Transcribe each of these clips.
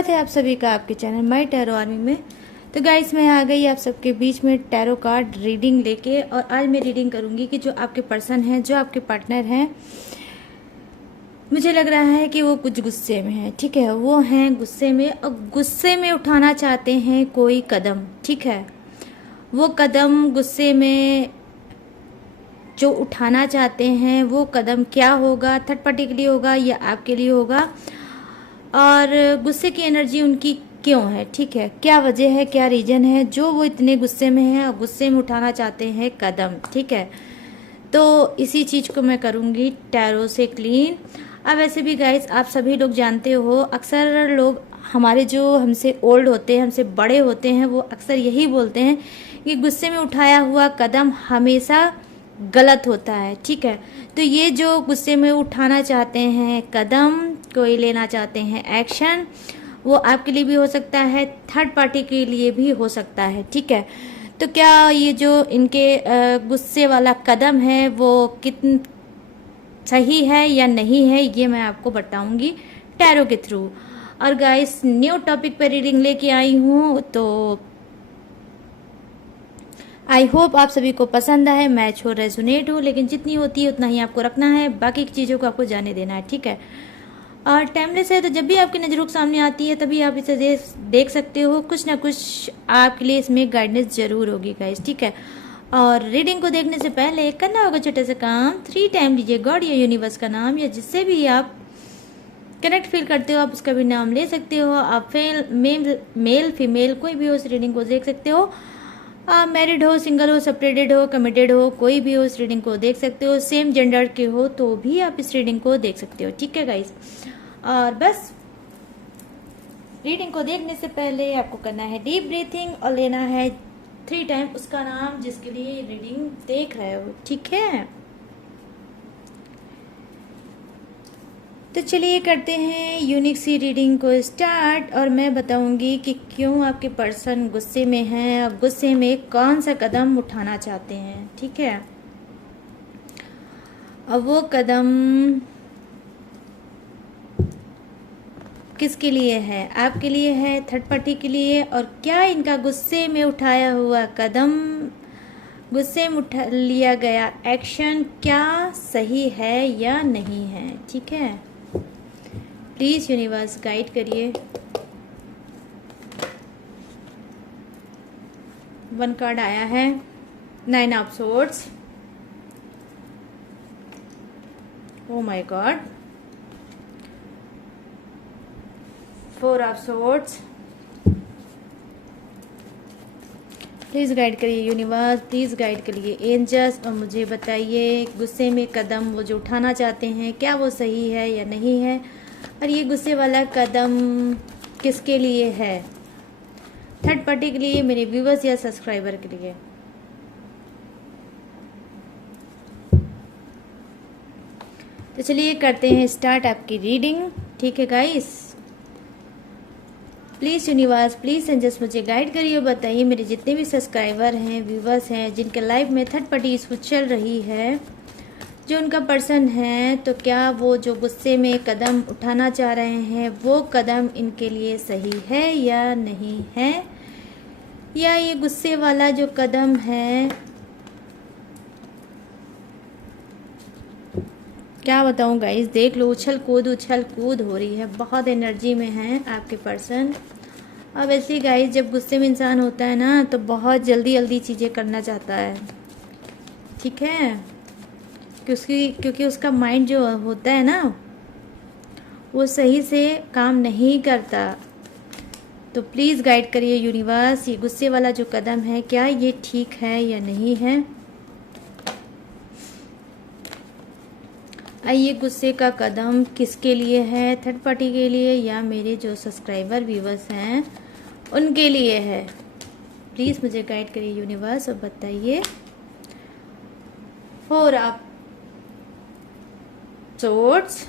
स्वागत है आप सभी का आपके चैनल माय टैरो आर्मी में। तो गाइस मैं आ गई आप सबके बीच में टैरो कार्ड रीडिंग लेके, और आज मैं रीडिंग करूंगी कि जो आपके पर्सन हैं, जो आपके पार्टनर हैं, मुझे लग रहा है कि वो कुछ गुस्से में है। ठीक है, वो हैं गुस्से में और गुस्से में उठाना चाहते हैं कोई कदम। ठीक है, वो कदम गुस्से में जो उठाना चाहते हैं वो कदम क्या होगा, थर्ड पार्टी के लिए होगा या आपके लिए होगा, और गुस्से की एनर्जी उनकी क्यों है। ठीक है, क्या वजह है, क्या रीजन है जो वो इतने गुस्से में है और गुस्से में उठाना चाहते हैं कदम। ठीक है, तो इसी चीज़ को मैं करूँगी टैरो से क्लीन। अब वैसे भी गाइस आप सभी लोग जानते हो, अक्सर लोग हमारे जो हमसे ओल्ड होते हैं, हमसे बड़े होते हैं, वो अक्सर यही बोलते हैं कि गुस्से में उठाया हुआ कदम हमेशा गलत होता है। ठीक है, तो ये जो गुस्से में उठाना चाहते हैं कदम, कोई लेना चाहते हैं एक्शन, वो आपके लिए भी हो सकता है, थर्ड पार्टी के लिए भी हो सकता है। ठीक है, तो क्या ये जो इनके गुस्से वाला कदम है वो कितन सही है या नहीं है, ये मैं आपको बताऊंगी टैरो के थ्रू। और गाइस न्यू टॉपिक पर रीडिंग लेके आई हूँ, तो आई होप आप सभी को पसंद आए, मैच हो, रेजोनेट हो, लेकिन जितनी होती है उतना ही आपको रखना है, बाकी की चीज़ों को आपको जाने देना है। ठीक है, और टाइमलेस है, तो जब भी आपकी नज़रों के सामने आती है तभी आप इसे देख सकते हो। कुछ ना कुछ आपके लिए इसमें गाइडेंस जरूर होगी गाइस। ठीक है, और रीडिंग को देखने से पहले करना होगा छोटा सा काम, 3 टाइम लीजिए गॉड या यूनिवर्स का नाम, या जिससे भी आप कनेक्ट फील करते हो आप उसका भी नाम ले सकते हो। आप मेल फीमेल कोई भी हो इस रीडिंग को देख सकते हो। आप मैरिड हो, सिंगल हो, सेपरेटेड हो, कमिटेड हो, कोई भी हो इस रीडिंग को देख सकते हो। सेम जेंडर के हो तो भी आप इस रीडिंग को देख सकते हो। ठीक है गाइस, और बस रीडिंग को देखने से पहले आपको करना है डीप ब्रीथिंग और लेना है 3 टाइम उसका नाम जिसके लिए रीडिंग देख रहे हो। ठीक है, तो चलिए करते हैं यूनिक सी रीडिंग को स्टार्ट, और मैं बताऊंगी कि क्यों आपके पर्सन गुस्से में हैं और गुस्से में कौन सा कदम उठाना चाहते हैं। ठीक है, अब वो कदम किसके लिए है, आपके लिए है, थर्ड पार्टी के लिए, और क्या इनका गुस्से में उठाया हुआ कदम, गुस्से में उठा लिया गया एक्शन क्या सही है या नहीं है। ठीक है, प्लीज यूनिवर्स गाइड करिए। 1 कार्ड आया है, 9 of swords, O my God, 4 of swords. Please guide करिए यूनिवर्स, प्लीज गाइड करिए एंजल्स, और मुझे बताइए गुस्से में कदम वो जो उठाना चाहते हैं क्या वो सही है या नहीं है, और ये गुस्से वाला कदम किसके लिए है, थर्ड पार्टी के लिए, मेरे व्यूवर्स या सब्सक्राइबर के लिए। तो चलिए करते हैं स्टार्ट आपकी रीडिंग। ठीक है guys, please universe, please angels मुझे गाइड करिए और बताइए मेरे जितने भी सब्सक्राइबर हैं, व्यूवर्स हैं, जिनके लाइफ में थर्ड पार्टी इशू चल रही है, जो उनका पर्सन है, तो क्या वो जो गुस्से में कदम उठाना चाह रहे हैं वो कदम इनके लिए सही है या नहीं है, या ये गुस्से वाला जो कदम है, क्या बताऊं गाइस, देख लो उछल कूद हो रही है, बहुत एनर्जी में है आपके पर्सन। अब वैसे ही गाइस जब गुस्से में इंसान होता है ना तो बहुत जल्दी जल्दी चीज़ें करना चाहता है। ठीक है, क्योंकि उसका माइंड जो होता है ना वो सही से काम नहीं करता। तो प्लीज़ गाइड करिए यूनिवर्स, ये गुस्से वाला जो कदम है क्या ये ठीक है या नहीं है। ये गुस्से का कदम किसके लिए है, थर्ड पार्टी के लिए या मेरे जो सब्सक्राइबर व्यूवर्स हैं उनके लिए है। प्लीज़ मुझे गाइड करिए यूनिवर्स और बताइए। 4 of swords,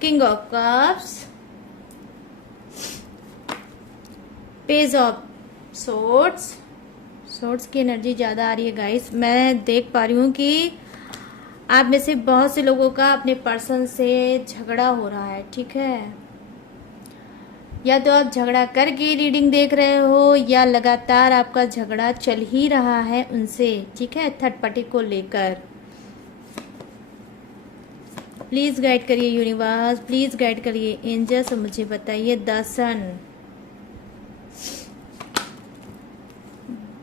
king of cups, page of swords की एनर्जी ज़्यादा आ रही है गाइस। मैं देख पा रही हूँ कि आप में से बहुत से लोगों का अपने पर्सन से झगड़ा हो रहा है। ठीक है, या तो आप झगड़ा करके रीडिंग देख रहे हो या लगातार आपका झगड़ा चल ही रहा है उनसे, ठीक है, थर्ड पार्टी को लेकर। प्लीज गाइड करिए यूनिवर्स, प्लीज गाइड करिए एंजल्स, मुझे बताइए the sun,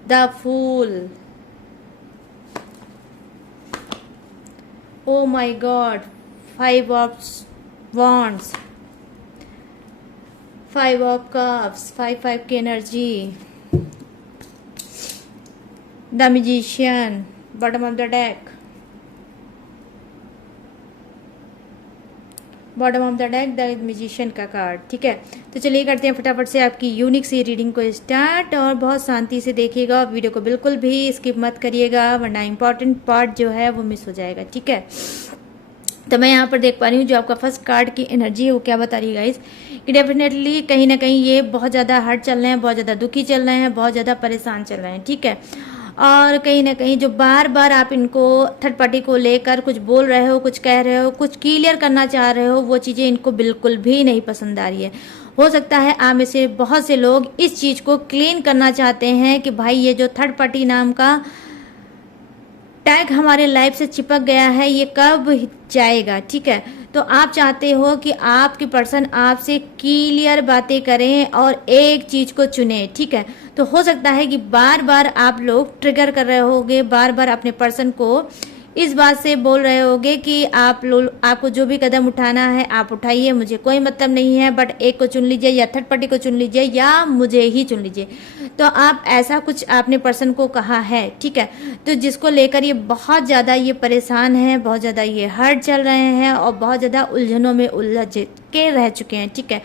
the fool, oh my god, 5 of wands, 5 of cups, 5 की energy, the magician, bottom of the deck, bottom of the deck, the magician का card, ठीक है। तो चलिए करते हैं फटाफट से आपकी यूनिक सी रीडिंग को स्टार्ट, और बहुत शांति से देखिएगा, वीडियो को बिल्कुल भी स्किप मत करिएगा वरना इंपॉर्टेंट पार्ट जो है वो मिस हो जाएगा, ठीक है। तो मैं यहाँ पर देख पा रही हूँ जो आपका फर्स्ट कार्ड की एनर्जी है वो क्या बता रही है गाइस, कि डेफिनेटली कहीं ना कहीं ये बहुत ज़्यादा हर्ट चल रहे हैं, बहुत ज़्यादा दुखी चल रहे हैं, बहुत ज़्यादा परेशान चल रहे हैं, ठीक है। और कहीं ना कहीं जो बार बार आप इनको थर्ड पार्टी को लेकर कुछ बोल रहे हो, कुछ कह रहे हो, कुछ क्लियर करना चाह रहे हो, वो चीज़ें इनको बिल्कुल भी नहीं पसंद आ रही है। हो सकता है आप में से बहुत से लोग इस चीज़ को क्लीन करना चाहते हैं कि भाई ये जो थर्ड पार्टी नाम का टैग हमारे लाइफ से चिपक गया है ये कब जाएगा, ठीक है। तो आप चाहते हो कि आपकी पर्सन आपसे क्लियर बातें करें और एक चीज़ को चुने, ठीक है। तो हो सकता है कि बार बार आप लोग ट्रिगर कर रहे होगे, बार बार अपने पर्सन को इस बात से बोल रहे होगे कि आपको जो भी कदम उठाना है आप उठाइए, मुझे कोई मतलब नहीं है, बट एक को चुन लीजिए या थर्ड पार्टी को चुन लीजिए या मुझे ही चुन लीजिए। तो आप ऐसा कुछ आपने पर्सन को कहा है, ठीक है। तो जिसको लेकर ये बहुत ज़्यादा ये परेशान है, बहुत ज़्यादा ये हर्ट चल रहे हैं और बहुत ज़्यादा उलझनों में उलझ के रह चुके हैं, ठीक है।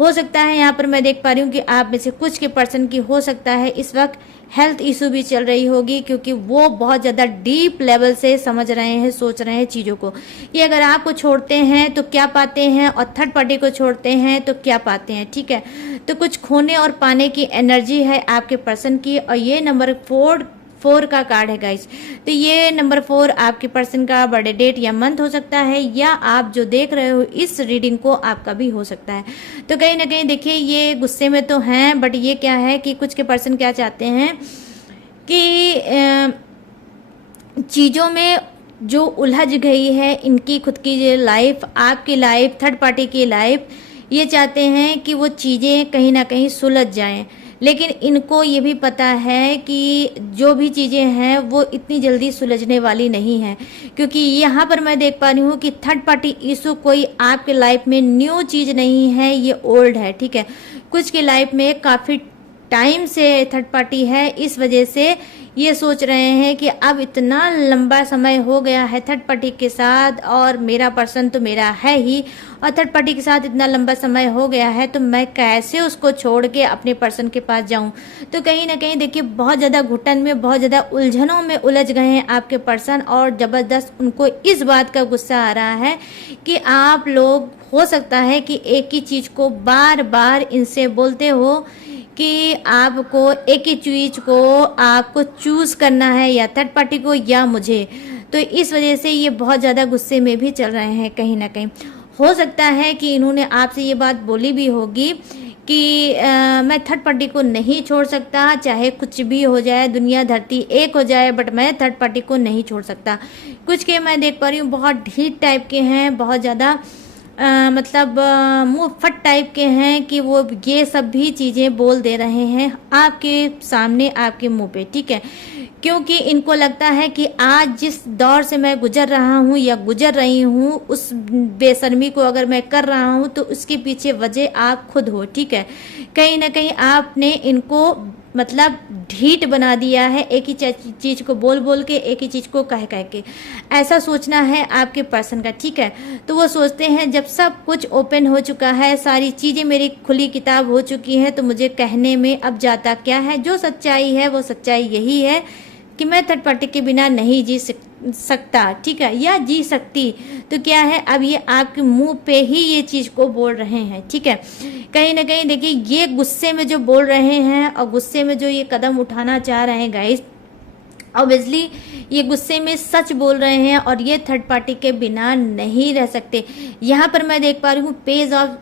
हो सकता है यहाँ पर मैं देख पा रही हूँ कि आप में से कुछ के पर्सन की हो सकता है इस वक्त हेल्थ इशू भी चल रही होगी, क्योंकि वो बहुत ज़्यादा डीप लेवल से समझ रहे हैं, सोच रहे हैं चीज़ों को कि अगर आपको छोड़ते हैं तो क्या पाते हैं और थर्ड पार्टी को छोड़ते हैं तो क्या पाते हैं, ठीक है। तो कुछ खोने और पाने की एनर्जी है आपके पर्सन की, और ये नंबर 4 का कार्ड है गाइस। तो ये नंबर 4 आपके पर्सन का बर्थडे डेट या मंथ हो सकता है, या आप जो देख रहे हो इस रीडिंग को आपका भी हो सकता है। तो कहीं ना कहीं देखिए ये गुस्से में तो हैं, बट ये क्या है कि कुछ के पर्सन क्या चाहते हैं कि चीज़ों में जो उलझ गई है इनकी खुद की लाइफ, आपकी लाइफ, थर्ड पार्टी की लाइफ, ये चाहते हैं कि वो चीज़ें कहीं ना कहीं सुलझ जाएं। लेकिन इनको ये भी पता है कि जो भी चीज़ें हैं वो इतनी जल्दी सुलझने वाली नहीं है, क्योंकि यहाँ पर मैं देख पा रही हूँ कि थर्ड पार्टी इशू कोई आपके लाइफ में न्यू चीज़ नहीं है, ये ओल्ड है, ठीक है। कुछ के लाइफ में काफ़ी टाइम से थर्ड पार्टी है, इस वजह से ये सोच रहे हैं कि अब इतना लंबा समय हो गया है थर्ड पार्टी के साथ, और मेरा पर्सन तो मेरा है ही, और थर्ड पार्टी के साथ इतना लंबा समय हो गया है तो मैं कैसे उसको छोड़ के अपने पर्सन के पास जाऊं। तो कहीं ना कहीं देखिए बहुत ज़्यादा घुटन में, बहुत ज़्यादा उलझनों में उलझ गए हैं आपके पर्सन, और ज़बरदस्त उनको इस बात का गुस्सा आ रहा है कि आप लोग हो सकता है कि एक ही चीज़ को बार बार इनसे बोलते हो कि आपको एक ही चीज को आपको चूज करना है, या थर्ड पार्टी को या मुझे। तो इस वजह से ये बहुत ज़्यादा गुस्से में भी चल रहे हैं। कहीं ना कहीं हो सकता है कि इन्होंने आपसे ये बात बोली भी होगी कि मैं थर्ड पार्टी को नहीं छोड़ सकता, चाहे कुछ भी हो जाए, दुनिया धरती एक हो जाए, बट मैं थर्ड पार्टी को नहीं छोड़ सकता। कुछ के मैं देख पा रही हूँ बहुत ढीठ टाइप के हैं, बहुत ज़्यादा मतलब मुंह फट टाइप के हैं कि वो ये सब भी चीज़ें बोल दे रहे हैं आपके सामने, आपके मुंह पे, ठीक है। क्योंकि इनको लगता है कि आज जिस दौर से मैं गुजर रहा हूँ या गुजर रही हूँ, उस बेशर्मी को अगर मैं कर रहा हूँ तो उसके पीछे वजह आप खुद हो, ठीक है। कहीं ना कहीं आपने इनको मतलब ढीठ बना दिया है, एक ही चीज़ को बोल बोल के, एक ही चीज़ को कह कह के। ऐसा सोचना है आपके पर्सन का, ठीक है। तो वो सोचते हैं जब सब कुछ ओपन हो चुका है, सारी चीज़ें मेरी खुली किताब हो चुकी है, तो मुझे कहने में अब जाता क्या है। जो सच्चाई है वो सच्चाई यही है कि मैं थर्ड पार्टी के बिना नहीं जी सकता, ठीक है, या जी सकती। तो क्या है, अब ये आपके मुंह पे ही ये चीज़ को बोल रहे हैं, ठीक है। कहीं ना कहीं देखिए ये गुस्से में जो बोल रहे हैं और गुस्से में जो ये कदम उठाना चाह रहे हैं गाइस, ऑब्वियसली ये गुस्से में सच बोल रहे हैं और ये थर्ड पार्टी के बिना नहीं रह सकते। यहाँ पर मैं देख पा रही हूँ पेज ऑफ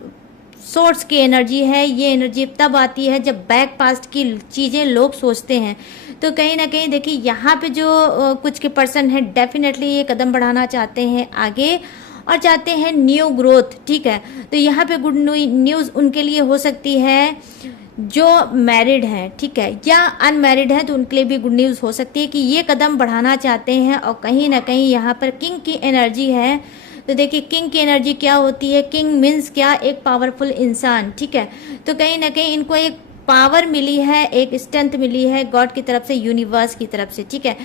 सोर्स की एनर्जी है। ये एनर्जी तब आती है जब बैक पास्ट की चीज़ें लोग सोचते हैं। तो कहीं ना कहीं देखिए यहाँ पे जो कुछ के पर्सन है डेफिनेटली ये कदम बढ़ाना चाहते हैं आगे और चाहते हैं न्यू ग्रोथ, ठीक है। तो यहाँ पे गुड न्यूज़ उनके लिए हो सकती है जो मैरिड है, ठीक है, या अनमैरिड है तो उनके लिए भी गुड न्यूज़ हो सकती है कि ये कदम बढ़ाना चाहते हैं। और कहीं ना कहीं यहाँ पर किंग की एनर्जी है। तो देखिए किंग की एनर्जी क्या होती है, किंग मीन्स क्या, एक पावरफुल इंसान, ठीक है। तो कहीं ना कहीं इनको एक पावर मिली है, एक स्ट्रेंथ मिली है गॉड की तरफ से, यूनिवर्स की तरफ से, ठीक है।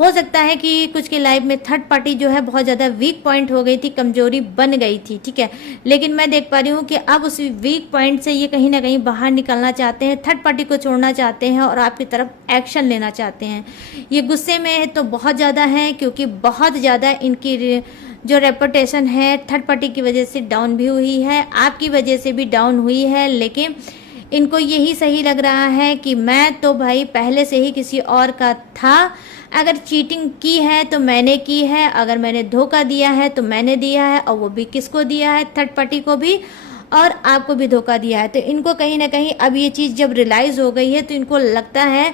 हो सकता है कि कुछ की लाइफ में थर्ड पार्टी जो है बहुत ज़्यादा वीक पॉइंट हो गई थी, कमजोरी बन गई थी, ठीक है। लेकिन मैं देख पा रही हूँ कि अब उस वीक पॉइंट से ये कहीं ना कहीं बाहर निकलना चाहते हैं, थर्ड पार्टी को छोड़ना चाहते हैं और आपकी तरफ एक्शन लेना चाहते हैं। ये गुस्से में तो बहुत ज़्यादा है क्योंकि बहुत ज़्यादा इनकी जो रेपुटेशन है थर्ड पार्टी की वजह से डाउन भी हुई है, आपकी वजह से भी डाउन हुई है। लेकिन इनको यही सही लग रहा है कि मैं तो भाई पहले से ही किसी और का था। अगर चीटिंग की है तो मैंने की है, अगर मैंने धोखा दिया है तो मैंने दिया है, और वो भी किसको दिया है, थर्ड पार्टी को भी, और आपको भी धोखा दिया है। तो इनको कहीं ना कहीं अब ये चीज़ जब रियलाइज़ हो गई है तो इनको लगता है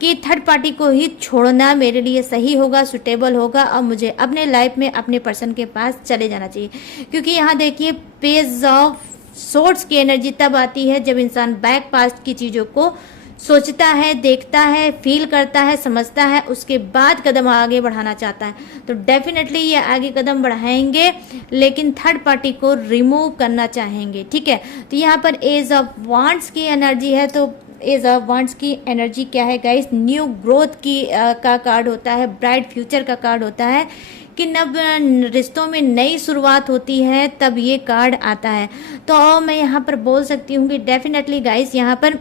कि थर्ड पार्टी को ही छोड़ना मेरे लिए सही होगा, सुटेबल होगा, और मुझे अपने लाइफ में अपने पर्सन के पास चले जाना चाहिए। क्योंकि यहाँ देखिए पेज ऑफ सोर्ट्स की एनर्जी तब आती है जब इंसान बैक पास्ट की चीज़ों को सोचता है, देखता है, फील करता है, समझता है, उसके बाद कदम आगे बढ़ाना चाहता है। तो डेफिनेटली ये आगे कदम बढ़ाएंगे लेकिन थर्ड पार्टी को रिमूव करना चाहेंगे, ठीक है। तो यहाँ पर एज ऑफ वांड्स की एनर्जी है। तो एज ऑफ वांड्स की एनर्जी क्या है गाइस, न्यू ग्रोथ की का कार्ड होता है, ब्राइट फ्यूचर का कार्ड होता है कि नव रिश्तों में नई शुरुआत होती है, तब ये कार्ड आता है। तो मैं यहाँ पर बोल सकती हूँ कि डेफिनेटली गाइस यहाँ पर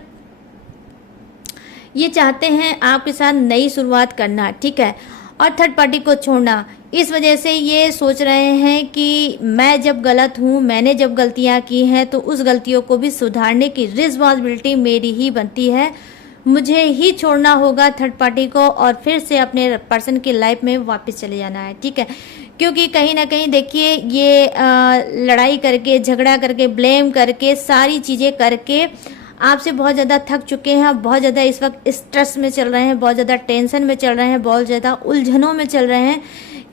ये चाहते हैं आपके साथ नई शुरुआत करना, ठीक है, और थर्ड पार्टी को छोड़ना। इस वजह से ये सोच रहे हैं कि मैं जब गलत हूँ, मैंने जब गलतियाँ की हैं तो उस गलतियों को भी सुधारने की रिस्पॉन्सिबिलिटी मेरी ही बनती है, मुझे ही छोड़ना होगा थर्ड पार्टी को और फिर से अपने पर्सन की लाइफ में वापस चले जाना है, ठीक है। क्योंकि कहीं ना कहीं देखिए ये लड़ाई करके, झगड़ा करके, ब्लेम करके, सारी चीज़ें करके आपसे बहुत ज़्यादा थक चुके हैं, बहुत ज़्यादा इस वक्त स्ट्रेस में चल रहे हैं, बहुत ज़्यादा टेंशन में चल रहे हैं, बहुत ज़्यादा उलझनों में चल रहे हैं।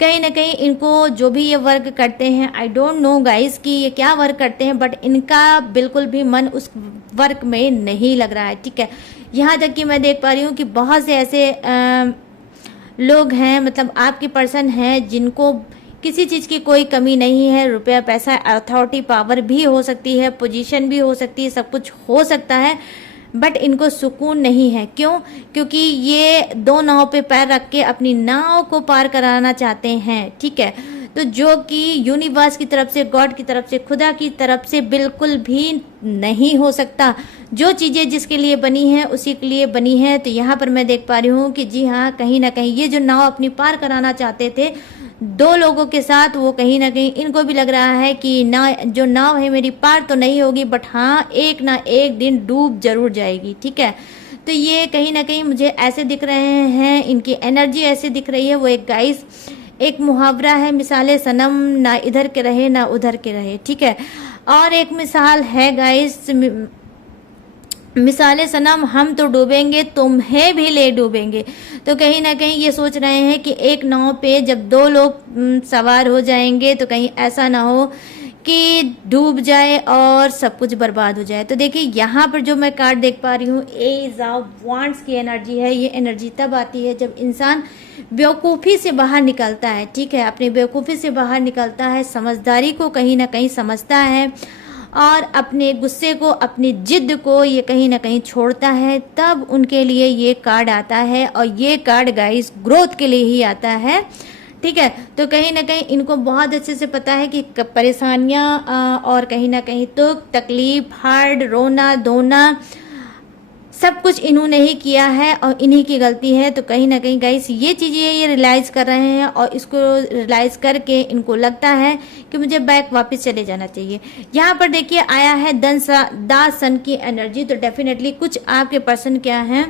कहीं ना कहीं इनको जो भी ये वर्क करते हैं, आई डोंट नो गाइस कि ये क्या वर्क करते हैं, बट इनका बिल्कुल भी मन उस वर्क में नहीं लग रहा है, ठीक है। यहाँ तक कि मैं देख पा रही हूँ कि बहुत से ऐसे लोग हैं, मतलब आपके पर्सन हैं जिनको किसी चीज़ की कोई कमी नहीं है, रुपया, पैसा, अथॉरिटी, पावर भी हो सकती है, पोजीशन भी हो सकती है, सब कुछ हो सकता है, बट इनको सुकून नहीं है। क्यों? क्योंकि ये दो नाव पे पैर रख के अपनी नाव को पार कराना चाहते हैं, ठीक है। तो जो कि यूनिवर्स की तरफ से, गॉड की तरफ से, खुदा की तरफ से बिल्कुल भी नहीं हो सकता। जो चीज़ें जिसके लिए बनी हैं उसी के लिए बनी हैं। तो यहाँ पर मैं देख पा रही हूँ कि जी हाँ, कहीं ना कहीं ये जो नाव अपनी पार कराना चाहते थे दो लोगों के साथ, वो कहीं ना कहीं इनको भी लग रहा है कि ना, जो नाव है मेरी पार तो नहीं होगी, बट हाँ एक ना एक दिन डूब जरूर जाएगी, ठीक है। तो ये कहीं ना कहीं मुझे ऐसे दिख रहे हैं, इनकी एनर्जी ऐसे दिख रही है। वो एक गाइस, एक मुहावरा है, मिसाले सनम ना इधर के रहे ना उधर के रहे, ठीक है। और एक मिसाल है गाइस, मिसाले सनम हम तो डूबेंगे, तुम्हें भी ले डूबेंगे। तो कहीं ना कहीं ये सोच रहे हैं कि एक नाव पे जब दो लोग सवार हो जाएंगे तो कहीं ऐसा ना हो कि डूब जाए और सब कुछ बर्बाद हो जाए। तो देखिए यहाँ पर जो मैं कार्ड देख पा रही हूँ, एज ऑफ वांड्स की एनर्जी है। ये एनर्जी तब आती है जब इंसान बेवकूफ़ी से बाहर निकलता है, ठीक है, अपनी बेवकूफ़ी से बाहर निकलता है, समझदारी को कहीं ना कहीं समझता है और अपने गुस्से को, अपनी जिद को ये कहीं ना कहीं छोड़ता है, तब उनके लिए ये कार्ड आता है। और ये कार्ड गाइस ग्रोथ के लिए ही आता है, ठीक है। तो कहीं ना कहीं इनको बहुत अच्छे से पता है कि परेशानियां और कहीं ना कहीं तो तकलीफ, हार्ड, रोना धोना, सब कुछ इन्होंने ही किया है और इन्हीं की गलती है। तो कहीं ना कहीं गाइस ये चीज़ें ये रियलाइज़ कर रहे हैं और इसको रियलाइज़ करके इनको लगता है कि मुझे बैक वापस चले जाना चाहिए। यहाँ पर देखिए आया है द सन की एनर्जी। तो डेफिनेटली कुछ आपके पर्सन क्या हैं,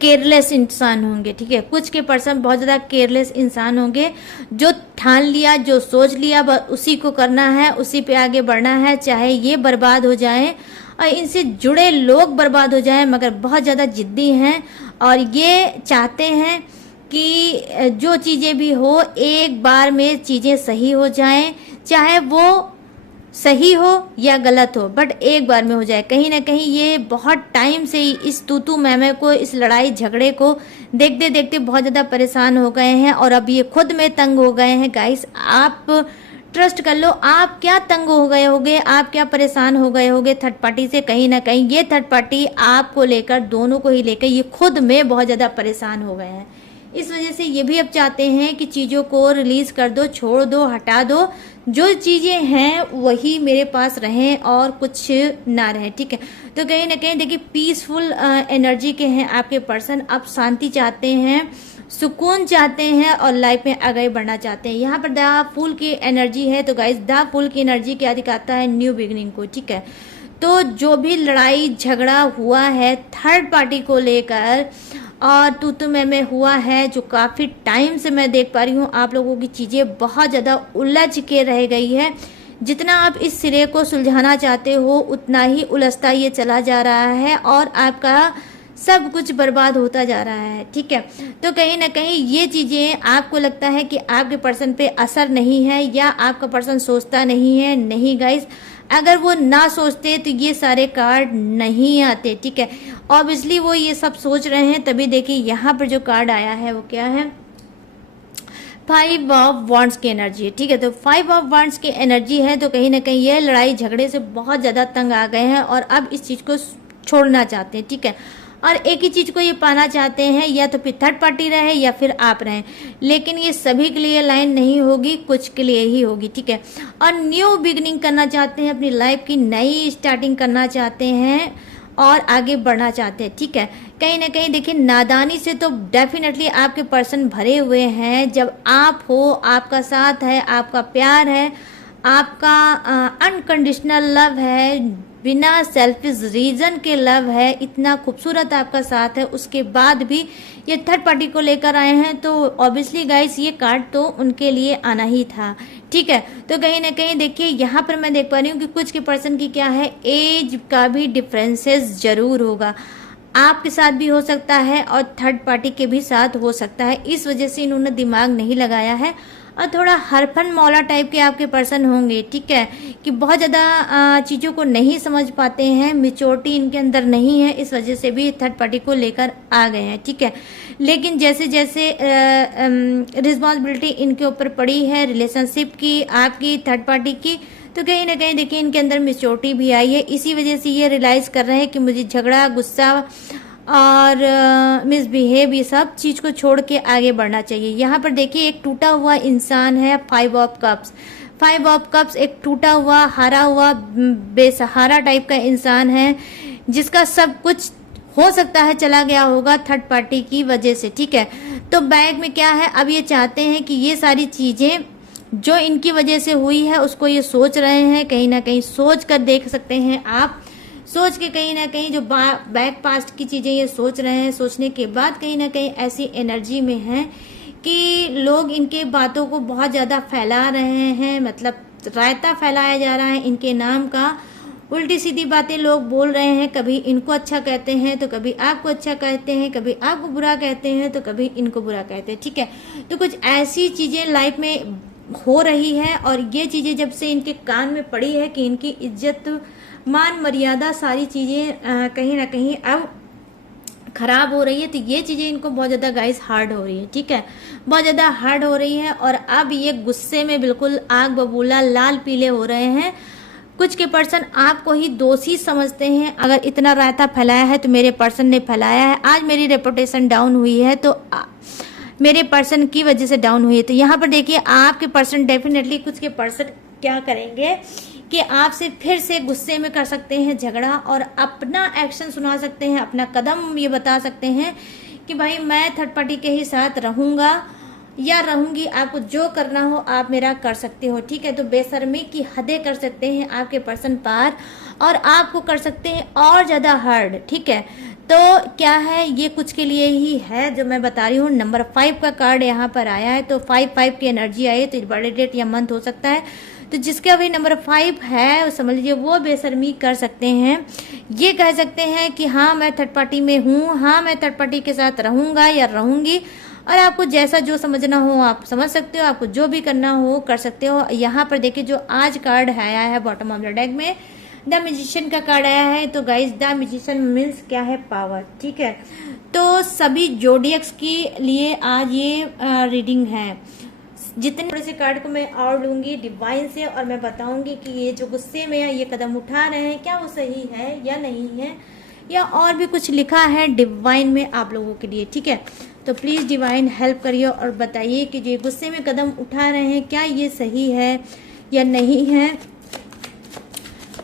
केयरलेस इंसान होंगे, ठीक है। कुछ के पर्सन बहुत ज़्यादा केयरलेस इंसान होंगे, जो ठान लिया, जो सोच लिया, बस उसी को करना है, उसी पे आगे बढ़ना है, चाहे ये बर्बाद हो जाए और इनसे जुड़े लोग बर्बाद हो जाएं, मगर बहुत ज़्यादा जिद्दी हैं और ये चाहते हैं कि जो चीज़ें भी हो एक बार में चीज़ें सही हो जाएं, चाहे वो सही हो या गलत हो, बट एक बार में हो जाए। कहीं ना कहीं ये बहुत टाइम से ही इस तूतू मैमे को, इस लड़ाई झगड़े को देखते देखते बहुत ज़्यादा परेशान हो गए हैं और अब ये खुद में तंग हो गए हैं। गाइस, आप ट्रस्ट कर लो, आप क्या तंग हो गए होगे, आप क्या परेशान हो गए होगे थर्ड पार्टी से। कहीं ना कहीं ये थर्ड पार्टी आपको लेकर, दोनों को ही लेकर ये खुद में बहुत ज़्यादा परेशान हो गए हैं। इस वजह से ये भी अब चाहते हैं कि चीज़ों को रिलीज़ कर दो, छोड़ दो, हटा दो, जो चीज़ें हैं वही मेरे पास रहें और कुछ ना रहे, ठीक है। तो कहीं ना कहीं देखिए पीसफुल एनर्जी के हैं आपके पर्सन, अब शांति चाहते हैं, सुकून चाहते हैं और लाइफ में आगे बढ़ना चाहते हैं। यहाँ पर द फूल की एनर्जी है, तो गाइस द फूल की एनर्जी क्या दिखाता है, न्यू बिगनिंग को, ठीक है। तो जो भी लड़ाई झगड़ा हुआ है थर्ड पार्टी को लेकर और तू में हुआ है, जो काफ़ी टाइम से मैं देख पा रही हूँ आप लोगों की चीज़ें बहुत ज़्यादा उलझ के रह गई है। जितना आप इस सिरे को सुलझाना चाहते हो उतना ही उलझता ये चला जा रहा है और आपका सब कुछ बर्बाद होता जा रहा है, ठीक है। तो कहीं ना कहीं ये चीज़ें आपको लगता है कि आपके पर्सन पे असर नहीं है या आपका पर्सन सोचता नहीं है, नहीं गाइस, अगर वो ना सोचते तो ये सारे कार्ड नहीं आते, ठीक है। ऑब्वियसली वो ये सब सोच रहे हैं, तभी देखिए यहाँ पर जो कार्ड आया है वो क्या है, 5 ऑफ वॉन्ड्स की एनर्जी है, ठीक है। तो 5 ऑफ वॉन्ड्स की एनर्जी है, तो कहीं ना कहीं ये लड़ाई झगड़े से बहुत ज़्यादा तंग आ गए हैं और अब इस चीज़ को छोड़ना चाहते हैं, ठीक है। और एक ही चीज़ को ये पाना चाहते हैं, या तो फिर थर्ड पार्टी रहे या फिर आप रहें, लेकिन ये सभी के लिए लाइन नहीं होगी, कुछ के लिए ही होगी, ठीक है। और न्यू बिगनिंग करना चाहते हैं, अपनी लाइफ की नई स्टार्टिंग करना चाहते हैं और आगे बढ़ना चाहते हैं, ठीक है। कहीं ना कहीं देखिए नादानी से तो डेफिनेटली आपके पर्सन भरे हुए हैं। जब आप हो, आपका साथ है, आपका प्यार है, आपका अनकंडीशनल लव है, बिना सेल्फिश रीजन के लव है, इतना खूबसूरत आपका साथ है, उसके बाद भी ये थर्ड पार्टी को लेकर आए हैं, तो ऑब्वियसली गाइस ये कार्ड तो उनके लिए आना ही था, ठीक है। तो कहीं ना कहीं देखिए यहाँ पर मैं देख पा रही हूँ कि कुछ के पर्सन की क्या है, एज का भी डिफरेंसेस जरूर होगा, आपके साथ भी हो सकता है और थर्ड पार्टी के भी साथ हो सकता है। इस वजह से इन्होंने दिमाग नहीं लगाया है और थोड़ा हरफन मौला टाइप के आपके पर्सन होंगे, ठीक है, कि बहुत ज़्यादा चीज़ों को नहीं समझ पाते हैं, मेच्योरिटी इनके अंदर नहीं है, इस वजह से भी थर्ड पार्टी को लेकर आ गए हैं, ठीक है। लेकिन जैसे जैसे रिस्पॉन्सिबिलिटी इनके ऊपर पड़ी है रिलेशनशिप की, आपकी थर्ड पार्टी की, तो कहीं ना कहीं देखिए इनके अंदर मेच्योरिटी भी आई है। इसी वजह से ये रियलाइज़ कर रहे हैं कि मुझे झगड़ा, गुस्सा और मिसबिहेव, ये सब चीज़ को छोड़ के आगे बढ़ना चाहिए। यहाँ पर देखिए एक टूटा हुआ इंसान है, 5 ऑफ कप्स। 5 ऑफ कप्स एक टूटा हुआ, हारा हुआ, बेसहारा टाइप का इंसान है, जिसका सब कुछ हो सकता है चला गया होगा थर्ड पार्टी की वजह से, ठीक है। तो बैग में क्या है, अब ये चाहते हैं कि ये सारी चीज़ें जो इनकी वजह से हुई है उसको ये सोच रहे हैं, कहीं ना कहीं सोच कर देख सकते हैं आप, सोच के कहीं ना कहीं जो बैक पास्ट की चीज़ें ये सोच रहे हैं, सोचने के बाद कहीं ना कहीं ऐसी एनर्जी में हैं कि लोग इनके बातों को बहुत ज़्यादा फैला रहे हैं, मतलब रायता फैलाया जा रहा है इनके नाम का, उल्टी सीधी बातें लोग बोल रहे हैं, कभी इनको अच्छा कहते हैं तो कभी आपको अच्छा कहते हैं, कभी आपको बुरा कहते हैं तो कभी इनको बुरा कहते हैं, ठीक है। तो कुछ ऐसी चीज़ें लाइफ में हो रही है और ये चीज़ें जब से इनके कान में पड़ी है कि इनकी इज्जत, मान मर्यादा, सारी चीज़ें कहीं ना कहीं अब खराब हो रही है, तो ये चीज़ें इनको बहुत ज़्यादा गाइस हार्ड हो रही है, ठीक है, बहुत ज़्यादा हार्ड हो रही है। और अब ये गुस्से में बिल्कुल आग बबूला लाल पीले हो रहे हैं। कुछ के पर्सन आपको ही दोषी समझते हैं, अगर इतना रायता फैलाया है तो मेरे पर्सन ने फैलाया है, आज मेरी रेपुटेशन डाउन हुई है तो मेरे पर्सन की वजह से डाउन हुई है। तो यहाँ पर देखिए आपके पर्सन डेफिनेटली, कुछ के पर्सन क्या करेंगे कि आपसे फिर से गुस्से में कर सकते हैं झगड़ा और अपना एक्शन सुना सकते हैं, अपना कदम ये बता सकते हैं कि भाई मैं थर्ड पार्टी के ही साथ रहूँगा या रहूंगी, आपको जो करना हो आप मेरा कर सकते हो, ठीक है। तो बेशर्मी की हदें कर सकते हैं आपके पर्सन पार, और आपको कर सकते हैं और ज़्यादा हर्ड, ठीक है। तो क्या है, ये कुछ के लिए ही है जो मैं बता रही हूँ। नंबर 5 का कार्ड यहाँ पर आया है, तो 5 की एनर्जी आई है, तो बर्थडे डेट या मंथ हो सकता है। तो जिसका भी नंबर 5 है समझ लीजिए वो बेशर्मी कर सकते हैं। ये कह सकते हैं कि हाँ मैं थर्ड पार्टी में हूँ, हाँ मैं थर्ड पार्टी के साथ रहूँगा या रहूँगी, और आपको जैसा जो समझना हो आप समझ सकते हो, आपको जो भी करना हो कर सकते हो। यहाँ पर देखिए जो आज कार्ड आया है बॉटम ऑफ द डेक में द मैजिशियन का कार्ड आया है। तो गाइस द मैजिशियन मीन्स क्या है, पावर, ठीक है। तो सभी जोडियक्स के लिए आज ये रीडिंग है। जितने थोड़े से कार्ड को मैं और लूंगी डिवाइन से, और मैं बताऊंगी कि ये जो गुस्से में ये कदम उठा रहे हैं क्या वो सही है या नहीं है, या और भी कुछ लिखा है डिवाइन में आप लोगों के लिए, ठीक है। तो प्लीज़ डिवाइन हेल्प करिए और बताइए कि जो गुस्से में कदम उठा रहे हैं क्या ये सही है या नहीं है।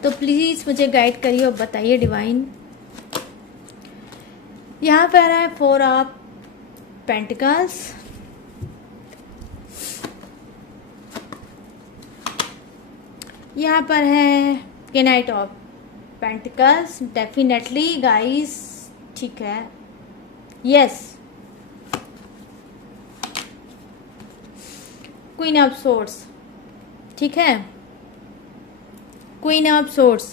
तो प्लीज़ मुझे गाइड करिए और बताइए डिवाइन। यहाँ पर है 4 ऑफ पेंटिकल्स, यहाँ पर है night of pentacles. Definitely guys, ठीक है, यस, क्वीन ऑफ सोर्ड्स, ठीक है, क्वीन ऑफ सोर्ड्स,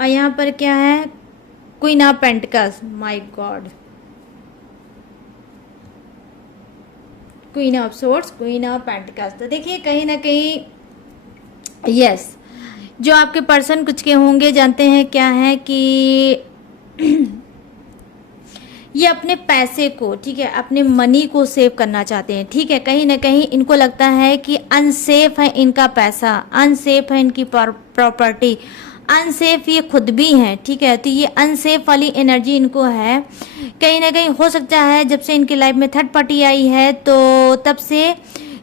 और यहाँ पर क्या है, queen of pentacles. My God, queen of swords, queen of pentacles. तो देखिए कहीं ना कहीं यस जो आपके पर्सन कुछ के होंगे जानते हैं क्या है कि ये अपने पैसे को, ठीक है, अपने मनी को सेव करना चाहते हैं, ठीक है। कहीं ना कहीं इनको लगता है कि अनसेफ है इनका पैसा, अनसेफ है इनकी प्रॉपर्टी, अनसेफ ये खुद भी हैं, ठीक है। तो ये अनसेफ वाली एनर्जी इनको है। कहीं ना कहीं हो सकता है जब से इनकी लाइफ में थर्ड पार्टी आई है तो तब से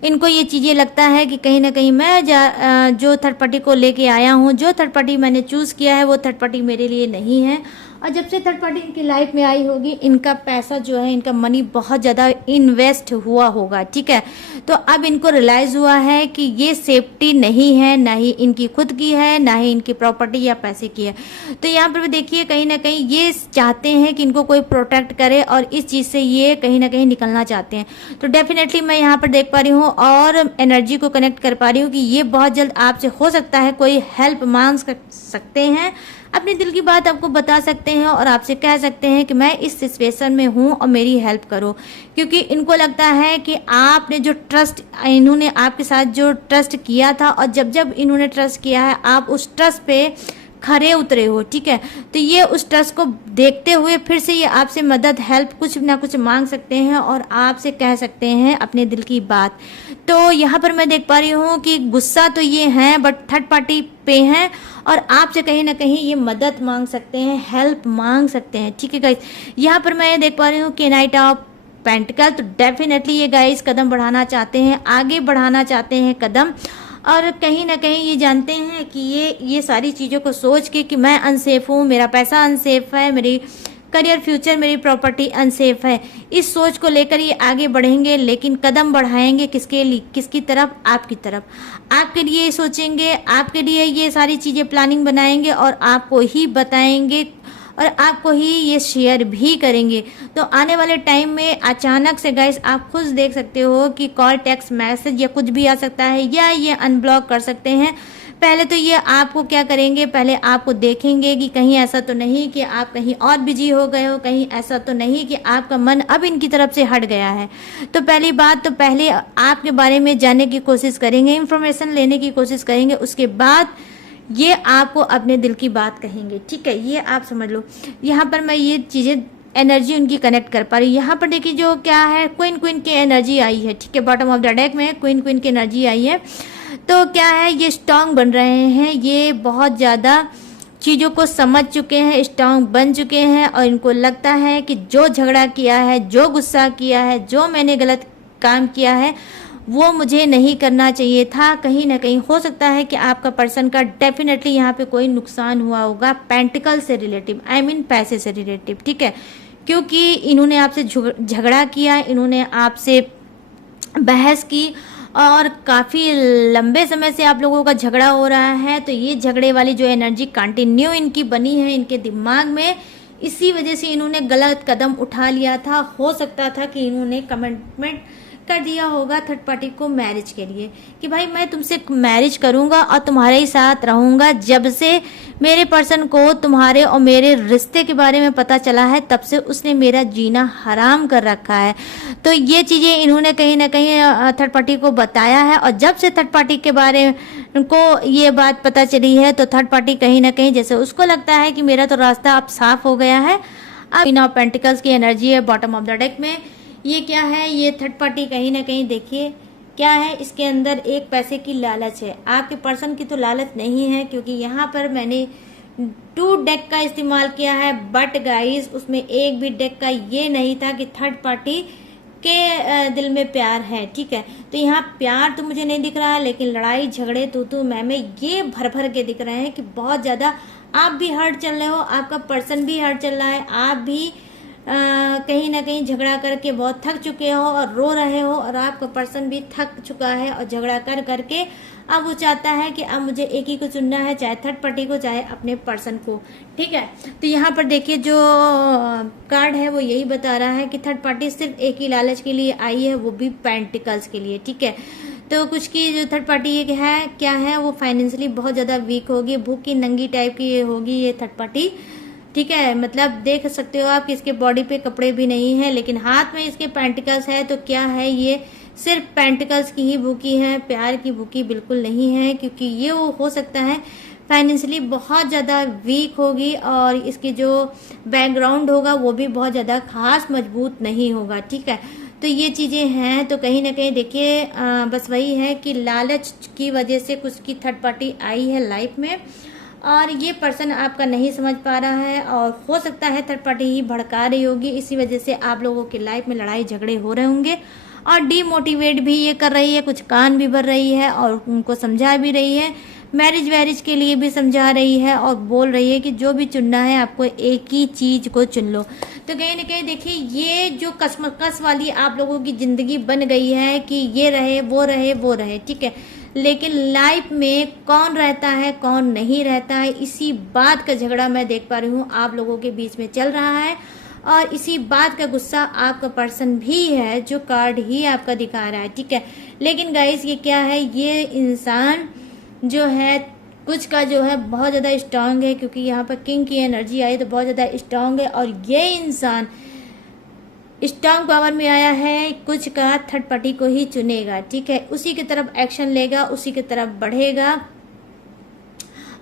इनको ये चीज़ें लगता है कि कहीं ना कहीं मैं जो थर्ड पार्टी को लेके आया हूँ, जो थर्ड पार्टी मैंने चूज़ किया है वो थर्ड पार्टी मेरे लिए नहीं है, और जब से थर्ड पार्टी इनकी लाइफ में आई होगी इनका पैसा जो है, इनका मनी बहुत ज़्यादा इन्वेस्ट हुआ होगा, ठीक है। तो अब इनको रियलाइज़ हुआ है कि ये सेफ्टी नहीं है, ना ही इनकी खुद की है, ना ही इनकी प्रॉपर्टी या पैसे की है। तो यहाँ पर भी देखिए कहीं ना कहीं ये चाहते हैं कि इनको कोई प्रोटेक्ट करे, और इस चीज़ से ये कहीं ना कहीं निकलना चाहते हैं। तो डेफिनेटली मैं यहाँ पर देख पा रही हूँ और एनर्जी को कनेक्ट कर पा रही हूँ कि ये बहुत जल्द आपसे हो सकता है कोई हेल्प मांग सकते हैं, अपने दिल की बात आपको बता सकते हैं और आपसे कह सकते हैं कि मैं इस सिचुएशन में हूं और मेरी हेल्प करो। क्योंकि इनको लगता है कि आपने जो ट्रस्ट, इन्होंने आपके साथ जो ट्रस्ट किया था, और जब जब इन्होंने ट्रस्ट किया है आप उस ट्रस्ट पे खरे उतरे हो, ठीक है। तो ये उस ट्रस्ट को देखते हुए फिर से ये आपसे मदद, हेल्प कुछ ना कुछ मांग सकते हैं और आपसे कह सकते हैं अपने दिल की बात। तो यहाँ पर मैं देख पा रही हूँ कि गुस्सा तो ये हैं बट थर्ड पार्टी पे हैं, और आपसे कहीं ना कहीं ये मदद मांग सकते हैं, हेल्प मांग सकते हैं, ठीक है गाइस। यहाँ पर मैं देख पा रही हूँ कि नाइट ऑफ पेंटिकल। तो डेफिनेटली ये गाइस कदम बढ़ाना चाहते हैं, आगे बढ़ाना चाहते हैं कदम, और कहीं ना कहीं ये जानते हैं कि ये सारी चीज़ों को सोच के कि मैं अनसेफ हूँ, मेरा पैसा अनसेफ है, मेरी करियर, फ्यूचर, मेरी प्रॉपर्टी अनसेफ है, इस सोच को लेकर ये आगे बढ़ेंगे। लेकिन कदम बढ़ाएंगे किसके लिए, किसकी तरफ, आपकी तरफ, आपके लिए सोचेंगे, आपके लिए ये सारी चीज़ें प्लानिंग बनाएंगे और आपको ही बताएंगे और आपको ही ये शेयर भी करेंगे। तो आने वाले टाइम में अचानक से गाइस आप खुद देख सकते हो कि कॉल, टेक्स्ट मैसेज या कुछ भी आ सकता है, या ये अनब्लॉक कर सकते हैं। पहले तो ये आपको क्या करेंगे, पहले आपको देखेंगे कि कहीं ऐसा तो नहीं कि आप कहीं और बिजी हो गए हो, कहीं ऐसा तो नहीं कि आपका मन अब इनकी तरफ से हट गया है। तो पहली बात तो पहले आपके बारे में जानने की कोशिश करेंगे, इंफॉर्मेशन लेने की कोशिश करेंगे, उसके बाद ये आपको अपने दिल की बात कहेंगे, ठीक है। ये आप समझ लो। यहाँ पर मैं ये चीज़ें एनर्जी उनकी कनेक्ट कर पा रही हूँ। यहाँ पर देखिए जो क्या है, क्वीन की एनर्जी आई है, ठीक है। बॉटम ऑफ द डेक में क्वीन की एनर्जी आई है। तो क्या है, ये स्ट्रांग बन रहे हैं, ये बहुत ज़्यादा चीज़ों को समझ चुके हैं, स्ट्रांग बन चुके हैं, और इनको लगता है कि जो झगड़ा किया है, जो गुस्सा किया है, जो मैंने गलत काम किया है वो मुझे नहीं करना चाहिए था। कहीं ना कहीं हो सकता है कि आपका पर्सन का डेफिनेटली यहाँ पे कोई नुकसान हुआ होगा पेंटिकल से रिलेटिव, आई मीन पैसे से रिलेटिव, ठीक है। क्योंकि इन्होंने आपसे झगड़ा किया, इन्होंने आपसे बहस की और काफ़ी लंबे समय से आप लोगों का झगड़ा हो रहा है। तो ये झगड़े वाली जो एनर्जी कंटिन्यू इनकी बनी है इनके दिमाग में, इसी वजह से इन्होंने गलत कदम उठा लिया था। हो सकता था कि इन्होंने कमिटमेंट कर दिया होगा थर्ड पार्टी को मैरिज के लिए कि भाई मैं तुमसे मैरिज करूंगा और तुम्हारे ही साथ रहूंगा। जब से मेरे पर्सन को तुम्हारे और मेरे रिश्ते के बारे में पता चला है तब से उसने मेरा जीना हराम कर रखा है। तो ये चीज़ें इन्होंने कहीं ना कहीं थर्ड पार्टी को बताया है, और जब से थर्ड पार्टी के बारे को ये बात पता चली है तो थर्ड पार्टी कहीं ना कहीं जैसे उसको लगता है कि मेरा तो रास्ता अब साफ हो गया है। अब क्वीन ऑफ पेंटिकल्स की एनर्जी है बॉटम ऑफ द डेक में। ये क्या है, ये थर्ड पार्टी कहीं ना कहीं देखिए क्या है, इसके अंदर एक पैसे की लालच है। आपके पर्सन की तो लालच नहीं है, क्योंकि यहाँ पर मैंने 2 डेक का इस्तेमाल किया है, बट गाइस उसमें एक भी डेक का ये नहीं था कि थर्ड पार्टी के दिल में प्यार है। ठीक है, तो यहाँ प्यार तो मुझे नहीं दिख रहा है, लेकिन लड़ाई झगड़े तू मैं ये भर भर के दिख रहे हैं कि बहुत ज्यादा आप भी हर्ट चल रहे हो, आपका पर्सन भी हर्ट चल रहा है, आप भी कहीं ना कहीं झगड़ा करके बहुत थक चुके हो और रो रहे हो, और आपका पर्सन भी थक चुका है और झगड़ा कर करके अब वो चाहता है कि अब मुझे एक ही को चुनना है, चाहे थर्ड पार्टी को चाहे अपने पर्सन को। ठीक है, तो यहाँ पर देखिए जो कार्ड है वो यही बता रहा है कि थर्ड पार्टी सिर्फ एक ही लालच के लिए आई है, वो भी पेंटिकल्स के लिए। ठीक है, तो कुछ की जो थर्ड पार्टी ये है क्या है, वो फाइनेंशियली बहुत ज़्यादा वीक होगी, भूखी नंगी टाइप की होगी ये थर्ड पार्टी। ठीक है, मतलब देख सकते हो आप कि इसके बॉडी पे कपड़े भी नहीं है, लेकिन हाथ में इसके पेंटिकल्स है। तो क्या है, ये सिर्फ पेंटिकल्स की ही भूखी है, प्यार की भूखी बिल्कुल नहीं है, क्योंकि ये वो हो सकता है फाइनेंशियली बहुत ज़्यादा वीक होगी और इसकी जो बैकग्राउंड होगा वो भी बहुत ज़्यादा खास मजबूत नहीं होगा। ठीक है, तो ये चीज़ें हैं। तो कहीं ना कहीं देखिए बस वही है कि लालच की वजह से कुछ की थर्ड पार्टी आई है लाइफ में, और ये पर्सन आपका नहीं समझ पा रहा है, और हो सकता है थर्ड पार्टी ही भड़का रही होगी, इसी वजह से आप लोगों की लाइफ में लड़ाई झगड़े हो रहे होंगे, और डीमोटिवेट भी ये कर रही है, कुछ कान भी भर रही है और उनको समझा भी रही है, मैरिज वैरिज के लिए भी समझा रही है, और बोल रही है कि जो भी चुनना है आपको एक ही चीज को चुन लो। तो कहीं ना कहीं देखिए ये जो कसमकस वाली आप लोगों की जिंदगी बन गई है कि ये रहे वो रहे वो रहे। ठीक है, लेकिन लाइफ में कौन रहता है कौन नहीं रहता है, इसी बात का झगड़ा मैं देख पा रही हूँ आप लोगों के बीच में चल रहा है, और इसी बात का गुस्सा आपका पर्सन भी है जो कार्ड ही आपका दिखा रहा है। ठीक है, लेकिन गाइस ये क्या है, ये इंसान जो है कुछ का जो है बहुत ज़्यादा स्ट्रांग है, क्योंकि यहाँ पर किंग की एनर्जी आई तो बहुत ज़्यादा स्ट्रांग है, और ये इंसान स्ट्रांग पावर में आया है, कुछ का थर्ड पार्टी को ही चुनेगा। ठीक है, उसी की तरफ एक्शन लेगा, उसी की तरफ बढ़ेगा।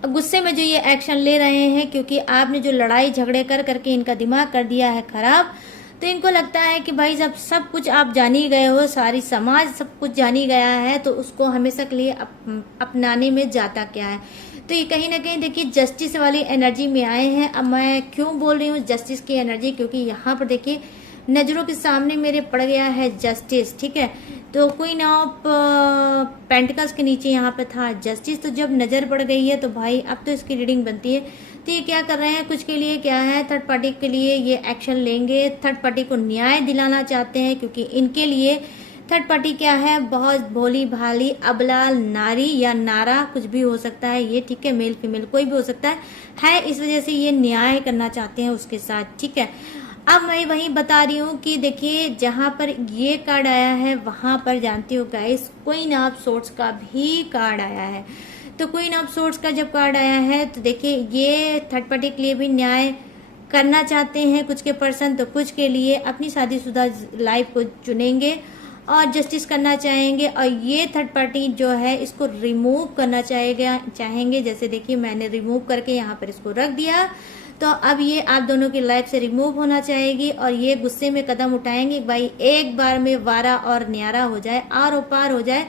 अब गुस्से में जो ये एक्शन ले रहे हैं, क्योंकि आपने जो लड़ाई झगड़े कर करके इनका दिमाग कर दिया है खराब, तो इनको लगता है कि भाई जब सब कुछ आप जान ही गए हो, सारी समाज सब कुछ जान ही गया है, तो उसको हमेशा के लिए अपनाने में जाता क्या है। तो ये कहीं ना कहीं देखिए जस्टिस वाली एनर्जी में आए हैं। अब मैं क्यों बोल रही हूँ जस्टिस की एनर्जी, क्योंकि यहाँ पर देखिए नजरों के सामने मेरे पड़ गया है जस्टिस। ठीक है, तो क्वीन ऑफ पेंटिकल्स के नीचे यहाँ पे था जस्टिस, तो जब नजर पड़ गई है तो भाई अब तो इसकी रीडिंग बनती है। तो ये क्या कर रहे हैं, कुछ के लिए क्या है, थर्ड पार्टी के लिए ये एक्शन लेंगे, थर्ड पार्टी को न्याय दिलाना चाहते हैं, क्योंकि इनके लिए थर्ड पार्टी क्या है, बहुत भोली भाली अबला नारी या नारा कुछ भी हो सकता है ये। ठीक है, मेल फीमेल कोई भी हो सकता है, इस वजह से ये न्याय करना चाहते हैं उसके साथ। ठीक है, अब मैं वही बता रही हूँ कि देखिए जहां पर ये कार्ड आया है वहां पर जानती हो गाइस क्वीन ऑफ सोर्ड्स का भी कार्ड आया है। तो क्वीन ऑफ सोर्ड्स का जब कार्ड आया है तो देखिए ये थर्ड पार्टी के लिए भी न्याय करना चाहते हैं कुछ के पर्सन, तो कुछ के लिए अपनी शादीशुदा लाइफ को चुनेंगे और जस्टिस करना चाहेंगे, और ये थर्ड पार्टी जो है इसको रिमूव करना चाहेंगे। जैसे देखिए मैंने रिमूव करके यहाँ पर इसको रख दिया, तो अब ये आप दोनों की लाइफ से रिमूव होना चाहेगी, और ये गुस्से में कदम उठाएंगे भाई एक बार में वारा और न्यारा हो जाए, आर पार हो जाए।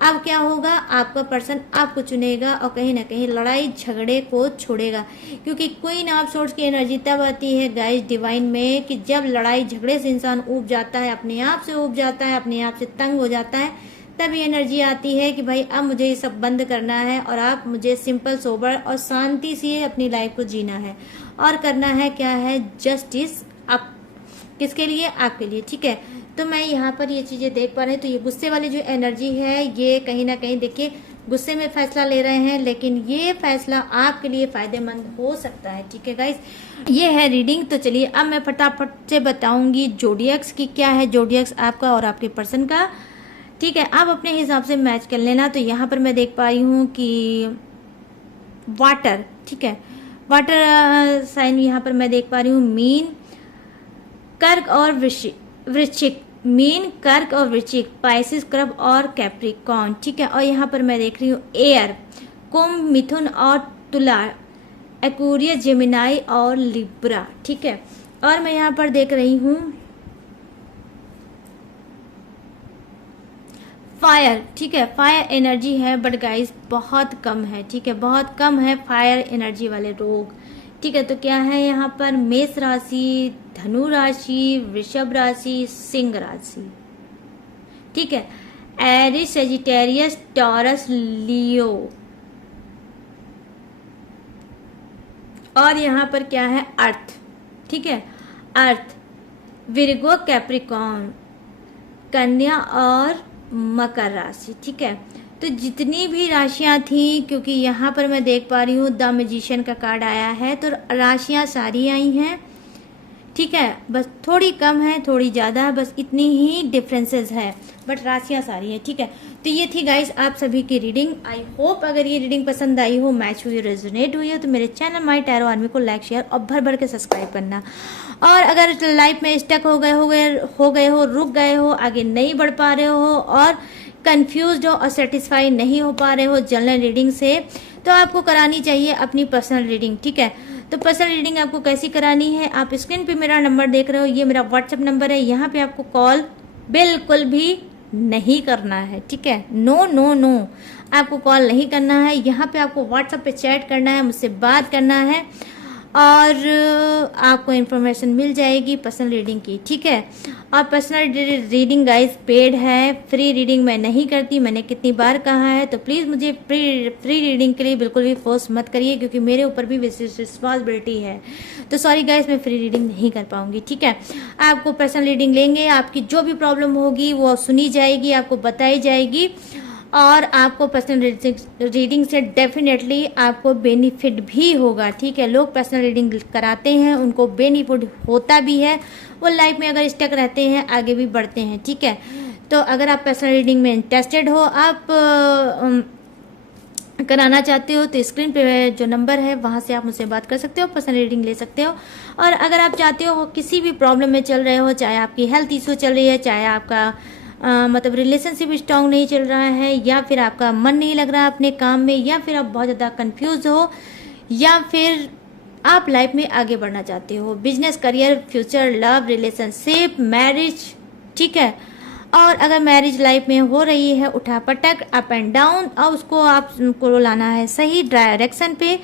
अब क्या होगा, आपका पर्सन आपको चुनेगा और कहीं ना कहीं लड़ाई झगड़े को छोड़ेगा, क्योंकि क्वीन ऑफ सोर्ड्स की एनर्जी तब आती है गाइस डिवाइन में कि जब लड़ाई झगड़े से इंसान ऊब जाता है, अपने आप से ऊब जाता है, अपने आप से तंग हो जाता है, तभी एनर्जी आती है कि भाई अब मुझे ये सब बंद करना है और आप मुझे सिंपल सोबर और शांति से अपनी लाइफ को जीना है और करना है क्या है, जस्टिस। आप किसके लिए, आपके लिए। ठीक है, तो मैं यहाँ पर ये चीज़ें देख पा रही हूँ। तो ये गुस्से वाली जो एनर्जी है, ये कहीं ना कहीं देखिए गुस्से में फैसला ले रहे हैं, लेकिन ये फैसला आपके लिए फायदेमंद हो सकता है। ठीक है गाइस, ये है रीडिंग। तो चलिए अब मैं फटाफट से बताऊंगी जोडियक्स की क्या है, जोडियक्स आपका और आपके पर्सन का। ठीक है, आप अपने हिसाब से मैच कर लेना। तो यहाँ पर मैं देख पा रही हूँ कि वाटर, ठीक है, वाटर साइन यहाँ पर मैं देख पा रही हूँ मीन, कर्क और वृश्चिक, मीन, कर्क और वृश्चिक, पाइसिस, क्रब और कैप्रिकॉर्न। ठीक है, और यहाँ पर मैं देख रही हूँ एयर, कुंभ, मिथुन और तुला, एक्वेरियस, जेमिनाई और लिब्रा। ठीक है, और मैं यहाँ पर देख रही हूँ फायर। ठीक है, फायर एनर्जी है, बट गाइस बहुत कम है। ठीक है, बहुत कम है फायर एनर्जी वाले लोग। ठीक है, तो क्या है यहाँ पर मेष राशि, धनु राशि, वृषभ राशि, सिंह राशि। ठीक है, एरिस, सेजिटेरियस, टॉरस, लियो, और यहाँ पर क्या है अर्थ। ठीक है, अर्थ, विर्गो, कैप्रिकॉर्न, कन्या और मकर राशि। ठीक है, तो जितनी भी राशियां थी, क्योंकि यहाँ पर मैं देख पा रही हूँ द मैजिशियन का कार्ड आया है, तो राशियां सारी आई हैं। ठीक है, बस थोड़ी कम है, थोड़ी ज़्यादा है, बस इतनी ही डिफरेंसेस है, बट राशियां सारी है। ठीक है, तो ये थी गाइस आप सभी की रीडिंग। आई होप अगर ये रीडिंग पसंद आई हो, मैच हुई, रेजोनेट हुई हो, तो मेरे चैनल माई टैरो आर्मी को लाइक, शेयर और भर भर के सब्सक्राइब करना। और अगर लाइफ में स्टक हो गए हो, रुक गए हो, आगे नहीं बढ़ पा रहे हो और कंफ्यूज्ड हो और सेटिस्फाई नहीं हो पा रहे हो जनरल रीडिंग से, तो आपको करानी चाहिए अपनी पर्सनल रीडिंग। ठीक है, तो पर्सनल रीडिंग आपको कैसी करानी है, आप स्क्रीन पे मेरा नंबर देख रहे हो, ये मेरा व्हाट्सएप नंबर है। यहाँ पे आपको कॉल बिल्कुल भी नहीं करना है। ठीक है, नो नो नो, आपको कॉल नहीं करना है। यहाँ पे आपको व्हाट्सएप पे चैट करना है, मुझसे बात करना है और आपको इन्फॉर्मेशन मिल जाएगी पर्सनल रीडिंग की। ठीक है, और पर्सनल रीडिंग गाइस पेड है, फ्री रीडिंग मैं नहीं करती, मैंने कितनी बार कहा है। तो प्लीज़ मुझे फ्री रीडिंग के लिए बिल्कुल भी फोर्स मत करिए, क्योंकि मेरे ऊपर भी रिस्पॉन्सिबिलिटी है। तो सॉरी गाइस, मैं फ्री रीडिंग नहीं कर पाऊंगी। ठीक है, आपको पर्सनल रीडिंग लेंगे, आपकी जो भी प्रॉब्लम होगी वो सुनी जाएगी, आपको बताई जाएगी, और आपको पर्सनल रीडिंग से डेफिनेटली आपको बेनिफिट भी होगा। ठीक है, लोग पर्सनल रीडिंग कराते हैं, उनको बेनिफिट होता भी है, वो लाइफ में अगर स्टक रहते हैं आगे भी बढ़ते हैं। ठीक है, तो अगर आप पर्सनल रीडिंग में इंटरेस्टेड हो, आप कराना चाहते हो, तो स्क्रीन पे जो नंबर है वहाँ से आप मुझसे बात कर सकते हो, पर्सनल रीडिंग ले सकते हो। और अगर आप चाहते हो किसी भी प्रॉब्लम में चल रहे हो, चाहे आपकी हेल्थ इशू चल रही है, चाहे आपका मतलब रिलेशनशिप स्ट्रांग नहीं चल रहा है, या फिर आपका मन नहीं लग रहा अपने काम में, या फिर आप बहुत ज़्यादा कंफ्यूज हो, या फिर आप लाइफ में आगे बढ़ना चाहते हो, business, career, future, love, relationship, marriage. ठीक है, और अगर मैरिज लाइफ में हो रही है उठा पटक, अप एंड डाउन, और उसको आपको लाना है सही डायरेक्शन पे,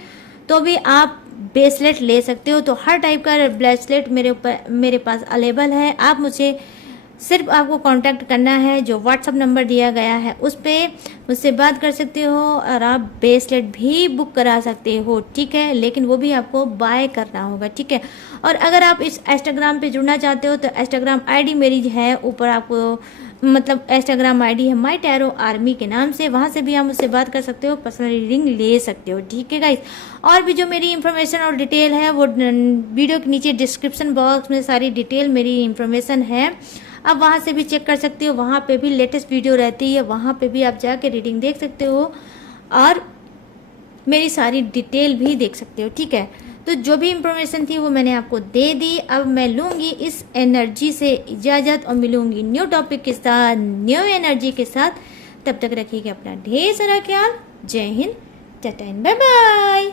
तो भी आप ब्रेसलेट ले सकते हो। तो हर टाइप का ब्रेसलेट मेरे पास अवेलेबल है। आप मुझे सिर्फ आपको कांटेक्ट करना है, जो व्हाट्सअप नंबर दिया गया है उस पर मुझसे बात कर सकते हो, और आप ब्रेसलेट भी बुक करा सकते हो। ठीक है, लेकिन वो भी आपको बाय करना होगा। ठीक है, और अगर आप इस इंस्टाग्राम पे जुड़ना चाहते हो, तो इंस्टाग्राम आईडी मेरी है ऊपर, आपको मतलब इंस्टाग्राम आईडी है माई टैरो आर्मी के नाम से, वहाँ से भी आप मुझसे बात कर सकते हो, पर्सनल रीडिंग ले सकते हो। ठीक है गाइस, और भी जो मेरी इन्फॉर्मेशन और डिटेल है वो वीडियो के नीचे डिस्क्रिप्शन बॉक्स में सारी डिटेल मेरी इन्फॉर्मेशन है, आप वहाँ से भी चेक कर सकते हो। वहाँ पे भी लेटेस्ट वीडियो रहती है, वहाँ पे भी आप जाके रीडिंग देख सकते हो और मेरी सारी डिटेल भी देख सकते हो। ठीक है, तो जो भी इंफॉर्मेशन थी वो मैंने आपको दे दी। अब मैं लूँगी इस एनर्जी से इजाज़त और मिलूँगी न्यू टॉपिक के साथ, न्यू एनर्जी के साथ। तब तक रखिएगा अपना ढेर सारा ख्याल। जय हिंद, टाटा, बाय बाय।